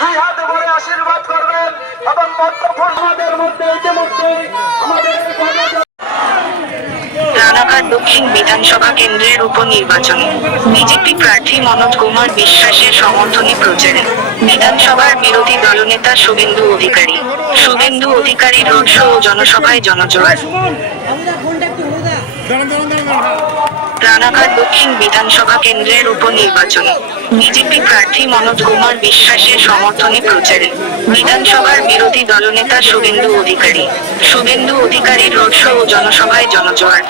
দুই হাত ভরে আশীর্বাদ করবেন এবং আমাদের মধ্যে ইতিমধ্যে আমাদের রানাঘাট দক্ষিণ বিধানসভা কেন্দ্রের উপনির্বাচনে বিজেপি প্রার্থী মনোজ কুমার বিশ্বাসের সমর্থনে প্রচারে বিধানসভার বিরোধী দলনেতা শুভেন্দু অধিকারী রোড শো ও জনসভায় জনজোয়ার। রানাঘাট দক্ষিণ বিধানসভা কেন্দ্রের উপনির্বাচনে বিজেপি প্রার্থী মনোজ কুমার বিশ্বাসের সমর্থনে প্রচারে বিধানসভার বিরোধী দলনেতা শুভেন্দু অধিকারী রোড শো ও জনসভায় জনজোয়ার।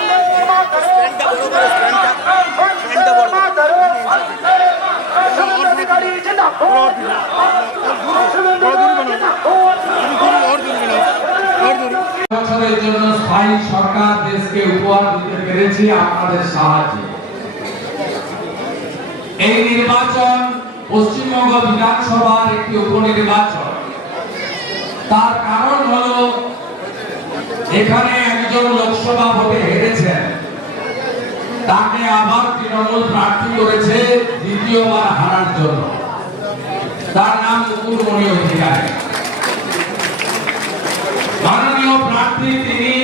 বছরের জন্য স্থায়ী সরকার দেশকে উপহার দিতে পেরেছি আপনাদের সাহায্যে। এই নির্বাচন পশ্চিমবঙ্গ বিধানসভার একটি উপনির্বাচন। তার কারণ হলো এখানে একজন লোকসভা ভোটে হেরেছেন, তাকে আবার তৃণমূল প্রার্থী করেছে দ্বিতীয়বার হারার জন্য। তার নাম মুকুলমণি অধিকারী। মাননীয় প্রার্থী, তিনি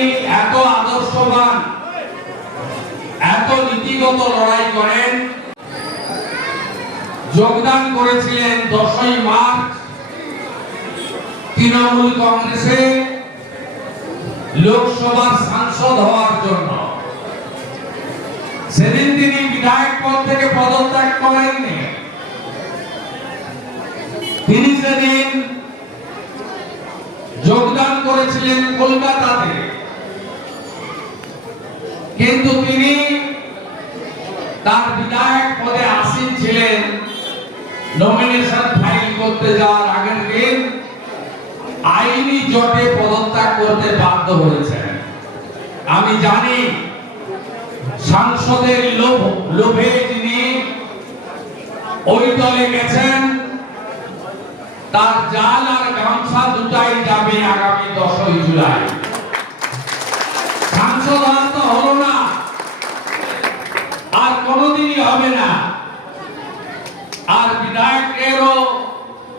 এত আদর্শবান, এত নীতিগত লড়াই করেন। যোগদান করেছিলেন 10ই মার্চ তৃণমূল কংগ্রেসে লোকসভার সাংসদ হওয়ার জন্য। সেদিন তিনি বিধায়ক পদ থেকে পদত্যাগ করেননি। তিনি সেদিন যোগদান করেছিলেন কলকাতাতে, কিন্তু তিনি তার বিধায়ক পদে আসীন ছিলেন। নমিনেশন ফাইল করতে যাওয়ার আগের দিন আইনি জটে পদত্যাগ করতে বাধ্য হয়েছেন। আমি জানি সাংসদের লোভে তিনি ওই দলে গেছেন। তার জাল আর গামছা দুটাই যাবে আগামী 10ই জুলাই। সাংসদ তো হলো না, আর কোনোদিনই হবে না। আর বিধায়কেরও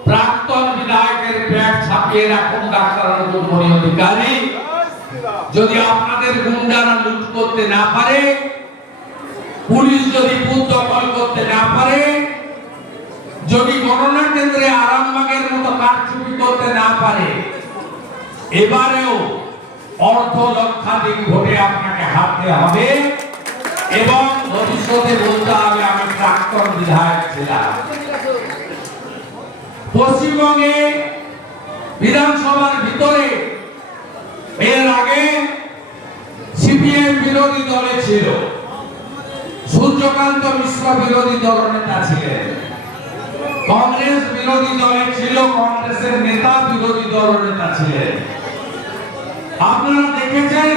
প্রাক্তন বিধায়কের পেট ছাপিয়ে রাখুন ডাক্তার মুকুলমণি অধিকারী। যদি আপনাদের গুন্ডারা লুট করতে না পারে, পুলিশ যদি বুথ দখল করতে না পারে, যদি গণনা কেন্দ্রে আরামবাগের মতো কারচুপি করতে না পারে, এবারেও অর্ধ লক্ষাধিক ভোটে আপনাকে হারতে হবে এবং ভবিষ্যতে বলতে হবে আমি প্রাক্তন বিধায়ক ছিলাম। পশ্চিমবঙ্গে বিধানসভার ভিতরে এর আগে সিপিএম বিরোধী দলে ছিল, সূর্যকান্ত মিশ্র বিরোধী দলনেতা ছিলেন। কংগ্রেস বিরোধী দলে ছিল, কংগ্রেসের নেতা বিরোধী দলনেতা ছিলেন। আপনারা দেখেছেন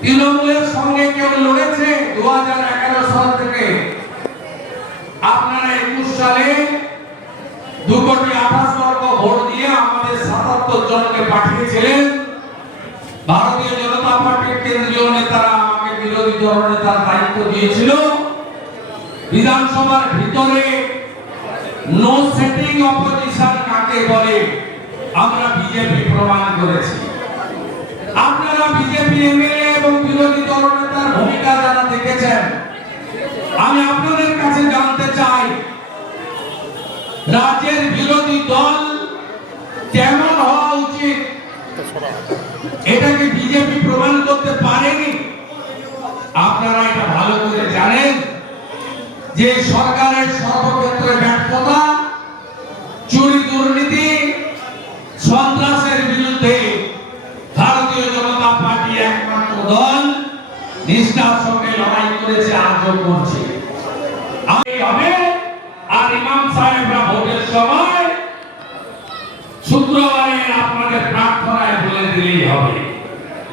তৃণমূলের সঙ্গে কেউ লড়েছে 2011 সাল থেকে। আপনারা 21 সালে 2,28,00,000 ভোট দিয়ে আমাদের 77 জনকে পাঠিয়েছিলেন। ভারতীয় জনতা পার্টির কেন্দ্রীয় নেতারা আমাকে বিরোধী দলনেতার দায়িত্ব দিয়েছিল। বিধানসভার ভিতরে নো সেটিং অপোজিশন কাকে বলে আমরা বিজেপি প্রমাণ করেছি। আপনারা বিজেপি এমএলএ এবং বিরোধী দলনেতার ভূমিকা যারা দেখেছেন, আমি আপনাদের কাছে জানতে চাই রাজ্যের বিরোধী দল কেমন হওয়া উচিত এটাকে বিজেপি প্রমাণ করতে পারেনি। আপনারা এটা ভালো করে জানেন যে সরকারের সর্বক্ষেত্রে ব্যর্থতা, চুরি দুর্নীতি, সন্ত্রাসের বিরুদ্ধে ভারতীয় জনতা পার্টি একমাত্র দল নিষ্ঠার সঙ্গে লড়াই করেছে, আজও করছে। আর ইমাম সাহেবরা ভোটের সময় শুক্রবারে আপনাদের প্রার্থনায় বলে দিলেই হবে।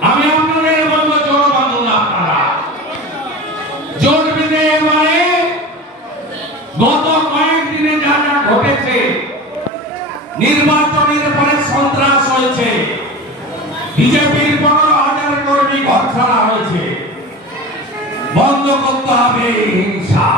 আমি আপনাদের বলবো জোর বাঁধুন। আপনারা জোর বেঁধে এবারে গত কয়েকদিনে যা যা ঘটেছে, নির্বাচনের পরে সন্ত্রাস হয়েছে, বিজেপির 15,000 কর্মী ঘর ছাড়া হয়েছে, বন্ধ করতে হবে হিংসা।